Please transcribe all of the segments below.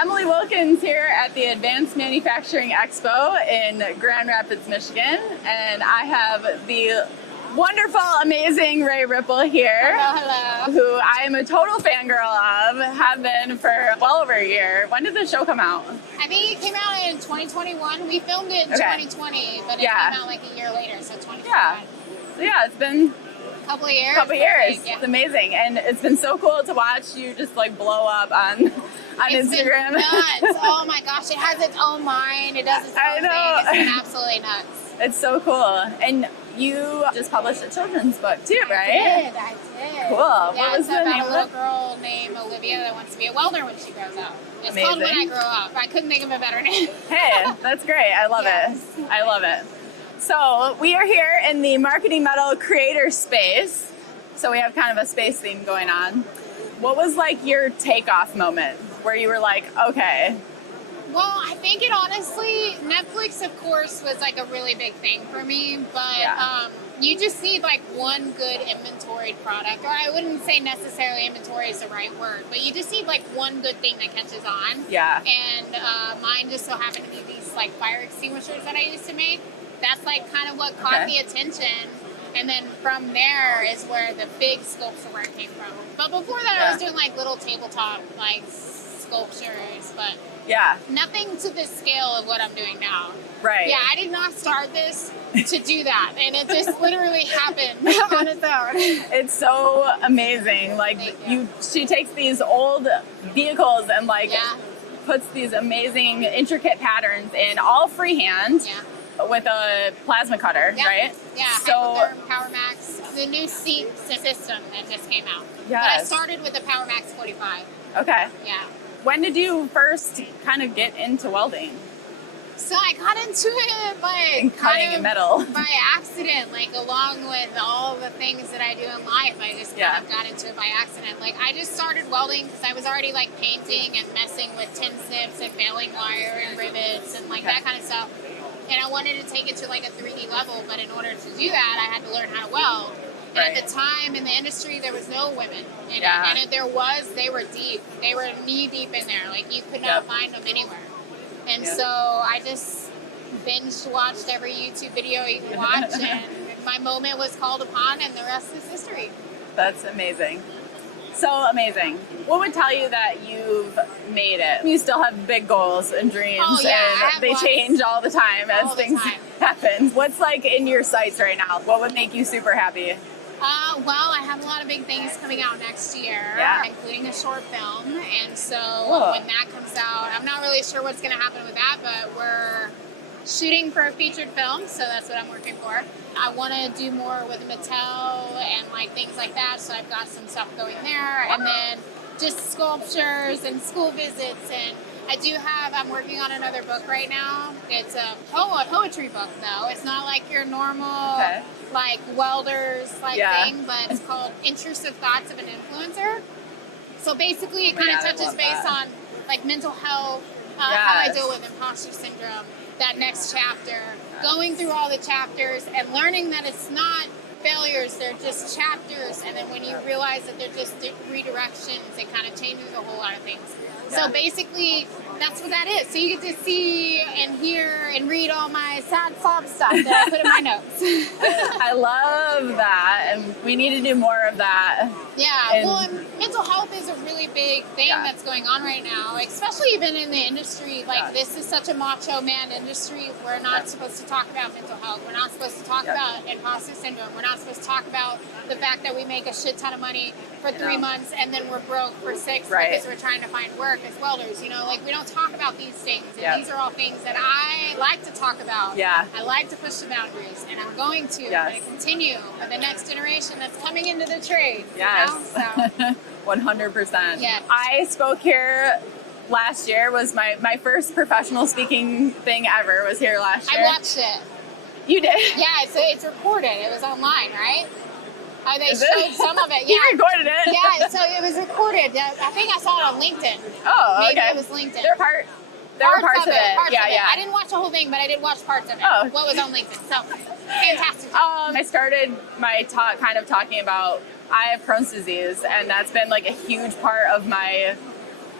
Emily Wilkins here at the Advanced Manufacturing Expo in Grand Rapids, Michigan, and I have the wonderful, amazing Rae Ripple here. Hello. Who I am a total fangirl of, have been for well over a year. When did the show come out? I think it came out in 2021. We filmed it in 2020, but it came out like a year later, so 2021. Yeah. So yeah, it's been a couple of years. It's amazing, and it's been so cool to watch you just like blow up on Instagram. Been nuts. Oh my gosh, it has its own mind. It does its own thing. It's been absolutely nuts. It's so cool. And you just published a children's book too, right? I did. Cool. Yeah, it's about a little girl named Olivia that wants to be a welder when she grows up. It's called When I Grow Up. I couldn't think of a better name. Hey, that's great. I love it. I love it. So we are here in the Marketing Metal Creator Space. So we have kind of a space theme going on. What was like your takeoff moment where you were like, okay? Well, I think it honestly, Netflix, of course, was like a really big thing for me, but you just need like one good inventoried product, or I wouldn't say necessarily inventory is the right word, but you just need like one good thing that catches on. Yeah. And mine just so happened to be these like fire extinguishers that I used to make. That's like kind of what caught the attention. And then from there is where the big sculpture work came from. But before that, I was doing like little tabletop like sculptures, but nothing to the scale of what I'm doing now. Right. Yeah, I did not start this to do that, and it just literally happened on its own. It's so amazing. Like she takes these old vehicles and like puts these amazing intricate patterns in, all freehand. With a plasma cutter, right? Yeah, so Hypotherm Power Max, the new seat system that just came out. Yes. But I started with the Power Max 45. Okay. Yeah. When did you first kind of get into welding? So I got into it like cutting in metal by accident, like along with all the things that I do in life. I just kind of got into it by accident. Like I just started welding because I was already like painting and messing with tin snips and baling wire and rivets and like that kind of stuff. And I wanted to take it to like a 3D level, but in order to do that, I had to learn how to weld. And at the time in the industry, there was no women in it. And if there was, they were deep. They were knee deep in there. Like you could not find them anywhere. And so I just binge watched every YouTube video you can watch, and my moment was called upon, and the rest is history. That's amazing. So amazing. What would tell you that you've made it? You still have big goals and dreams, and they change all the time as things happen. What's like in your sights right now? What would make you super happy? Well, I have a lot of big things coming out next year, including a short film. And so when that comes out, I'm not really sure what's going to happen with that, but we're shooting for a featured film, so that's what I'm working for. I want to do more with Mattel and like things like that, so I've got some stuff going there. And then just sculptures and school visits, and I'm working on another book right now. It's a poetry book though. It's not like your normal like welders thing, but it's called Intrusive Thoughts of an Influencer. So basically it kind of touches base on like mental health, how I deal with imposter syndrome, that next chapter, going through all the chapters and learning that it's not failures, they're just chapters, and then when you realize that they're just redirections, it kind of changes a whole lot of things. So basically, that's what that is. So you get to see and hear and read all my sad sob stuff that I put in my notes. I love that, and we need to do more of that. Yeah, and mental health is a really big thing that's going on right now, especially even in the industry. Like, this is such a macho man industry. We're not supposed to talk about mental health. We're not supposed to talk about imposter syndrome. We're not supposed to talk about the fact that we make a shit ton of money for 3 months and then we're broke for 6 because we're trying to find work as welders. You know, like, we don't talk about these things. And these are all things that I like to talk about. Yeah. I like to push the boundaries, and I'm going to. I'm going to continue for the next generation that's coming into the trade. Yes. You know? So. 100%. Yeah. I spoke here last year. Was my first professional speaking thing ever was here last year. I watched it. You did? Yeah, it's recorded. It was online, right? Oh, they showed some of it. Yeah. You recorded it? Yeah, so it was recorded. I think I saw it on LinkedIn. Oh, Maybe it was LinkedIn. There were parts of it. Parts of it. I didn't watch the whole thing, but I did watch parts of it. Oh. What was on LinkedIn. So, fantastic. I started my talk kind of talking about I have Crohn's disease, and that's been like a huge part of my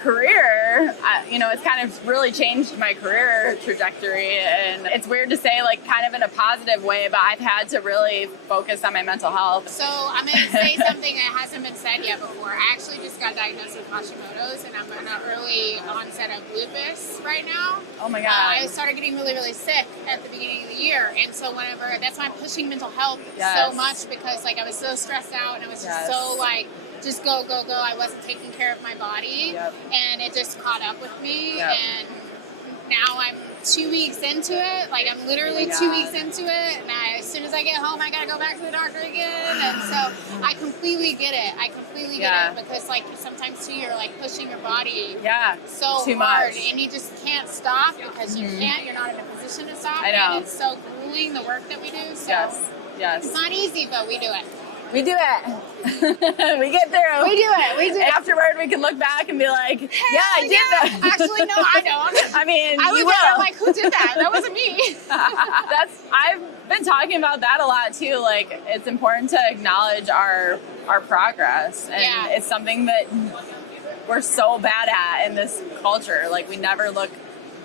career, it's kind of really changed my career trajectory. And it's weird to say, like, kind of in a positive way, but I've had to really focus on my mental health. So I'm going to say something that hasn't been said yet before. I actually just got diagnosed with Hashimoto's, and I'm in an early onset of lupus right now. Oh my God. I started getting really, really sick at the beginning of the year. And so that's why I'm pushing mental health so much, because like I was so stressed out and I was just so like, just go. I wasn't taking care of my body, and it just caught up with me. And now I'm 2 weeks into it. Like I'm literally 2 weeks into it, and as soon as I get home, I gotta go back to the doctor again. And so I completely get it. Get it, because like sometimes too, you're like pushing your body so too hard, much. and you just can't stop because you can't. You're not in a position to stop. I know. And it's so grueling, the work that we do. So yes. It's not easy, but we do it. We do it. We get through. We do it. Afterward, we can look back and be like, I did that. Actually, no, I don't. I mean, I was there like, who did that? That wasn't me. I've been talking about that a lot too. Like, it's important to acknowledge our progress, and it's something that we're so bad at in this culture. Like, we never look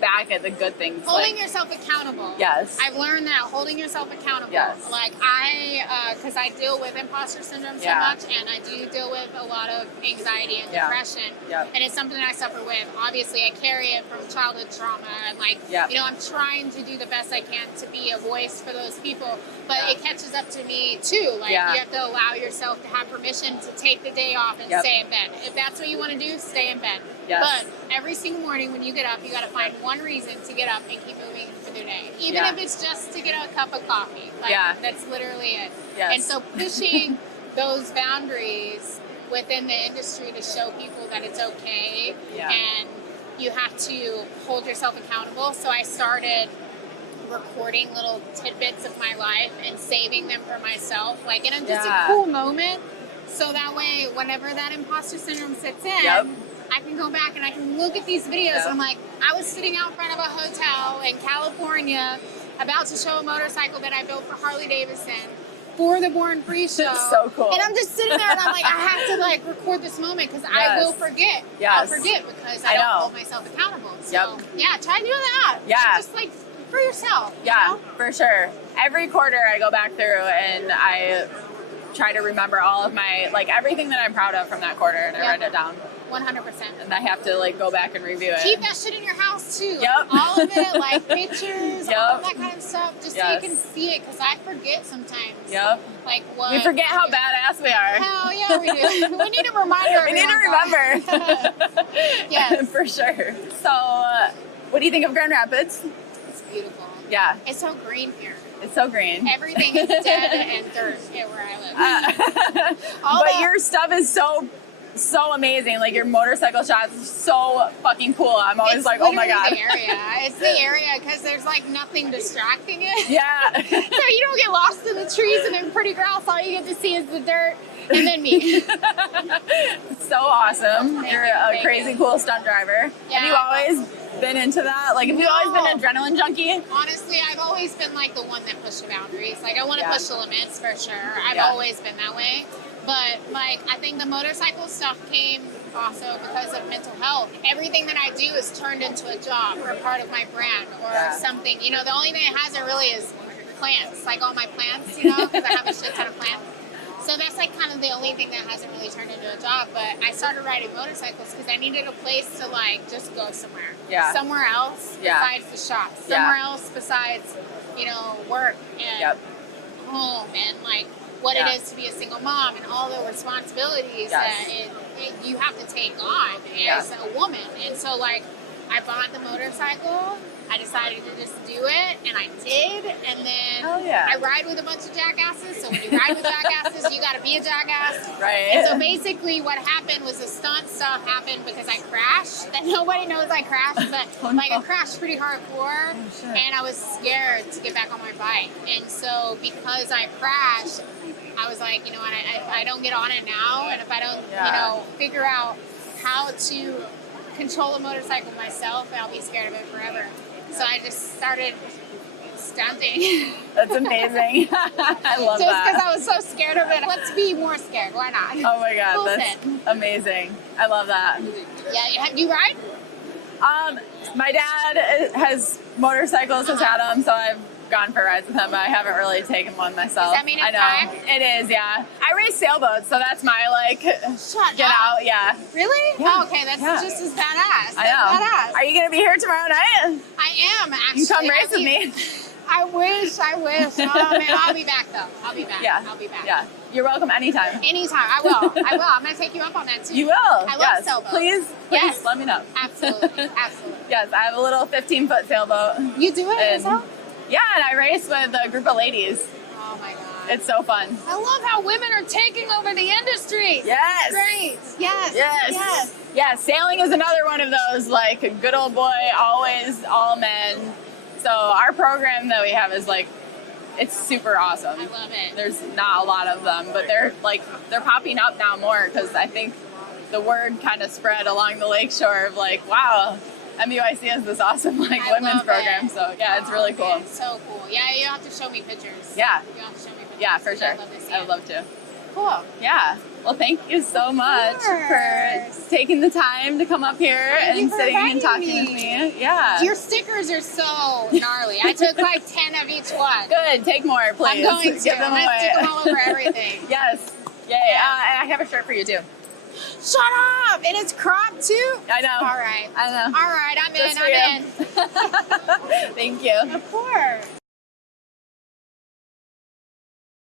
back at the good things. Holding yourself accountable. Yes. I've learned that holding yourself accountable. Yes. Like because I deal with imposter syndrome so much, and I do deal with a lot of anxiety and depression. And it's something that I suffer with. Obviously, I carry it from childhood trauma, and I'm trying to do the best I can to be a voice for those people, but it catches up to me too. Like you have to allow yourself to have permission to take the day off and stay in bed. If that's what you want to do, stay in bed. But every single morning when you get up, you got to find one reason to get up and keep moving for the day. Even if it's just to get a cup of coffee. That's literally it. And so pushing those boundaries within the industry to show people that it's okay and you have to hold yourself accountable. So I started recording little tidbits of my life and saving them for myself, like in just a cool moment. So that way, whenever that imposter syndrome sits in, I can go back and I can look at these videos and I'm like, I was sitting out front of a hotel in California about to show a motorcycle that I built for Harley Davidson for the Born Free show. So cool. And I'm just sitting there and I'm like, I have to like record this moment because I will forget. I'll forget because I don't hold myself accountable. So try to do that. Just like for yourself. You know? For sure. Every quarter I go back through and I try to remember all of my, like, everything that I'm proud of from that quarter, and I write it down. 100%. And I have to, like, go back and review it. Keep that shit in your house, too. All of it, like, pictures, all of that kind of stuff, just so you can see it, because I forget sometimes. Like, what... We forget how badass we are. Hell yeah, we do. We need a reminder. We need to remember. Yes. For sure. So, what do you think of Grand Rapids? It's beautiful. Yeah. It's so green here. It's so green. Everything is dead and dirt where I live. But your stuff is so amazing. Like, your motorcycle shots are so fucking cool. I'm always like, oh my God. It's the area because there's like nothing distracting it. Yeah. So you don't get lost in the trees and then pretty grouse. All you get to see is the dirt and then me. So awesome. You're a crazy cool stunt driver. Yeah. Have you always been into that? Like, have you always been an adrenaline junkie? Honestly, I've always been like the one that pushed the boundaries. Like, I want to push the limits for sure. I've always been that way. But like, I think the motorcycle stuff came also because of mental health. Everything that I do is turned into a job or a part of my brand or something. You know, the only thing it hasn't really is plants, like all my plants, you know, because I have a shit ton of plants. So that's like kind of the only thing that hasn't really turned into a job. But I started riding motorcycles because I needed a place to like just go somewhere. Somewhere else besides the shop. Somewhere else besides, you know, work and home and like what it is to be a single mom and all the responsibilities that you have to take on as a woman. And so like I bought the motorcycle. I decided to just do it, and I did, and then I ride with a bunch of jackasses, so when you ride with jackasses, you gotta be a jackass. Right. And so basically what happened was the stunt stuff happened because I crashed, that nobody knows I crashed, but I crashed pretty hardcore, and I was scared to get back on my bike. And so because I crashed, I was like, you know what, I don't get on it now, and if I don't, you know, figure out how to control a motorcycle myself, I'll be scared of it forever. So I just started Stunting. That's amazing. I love Just that. because I was so scared of it. Let's be more scared. Why not? Oh my God, Full that's send. amazing. I love that. Yeah, you ride? My dad has motorcycles, has had them, so I've gone for rides with him, but I haven't really taken one myself. Does that mean it's I know. time? It is, yeah. I race sailboats, so that's my, like, Shut get up. out, yeah. Really? Yeah. Oh, okay, that's just as badass. I know. That's badass. Are you going to be here tomorrow night? I am, actually. You come race with me. I wish. Oh, man, I'll be back, though. I'll be back. Yeah. I'll be back. Yeah. You're welcome anytime. Anytime. I will. I'm going to take you up on that, too. You will. I love sailboats. Please Yes. let me know. Absolutely. Absolutely. Yes, I have a little 15-foot sailboat. You do it And- yourself? Yeah, and I race with a group of ladies. Oh, my God. It's so fun. I love how women are taking over the industry. Yes. Great. Yes. Yes. Yes. Yeah, sailing is another one of those, like, good old boy, always all men. So our program that we have is, like, it's super awesome. I love it. There's not a lot of them, but they're popping up now more because I think the word kind of spread along the lakeshore of, like, wow, MUIC has this awesome, like, I women's love program. it. So, yeah, it's really cool. Man, so cool. Yeah, you have to show me pictures. Yeah. You have to show me pictures. Yeah, for sure. I'd love to see I would it. love to. Cool. Yeah. Well, thank you so much for course. taking the time to come up here Thank you and for sitting and inviting talking with me. Yeah. Your stickers are so gnarly. I took like 10 of each one. Good. Take more, please. I'm going to. Give them I'm going to away. stick them all over everything. Yes. Yay. Yeah. And I have a shirt for you too. Shut up! And it's cropped too? I know. All right. I know. All right, I'm Just in. for you. Thank you. Of course.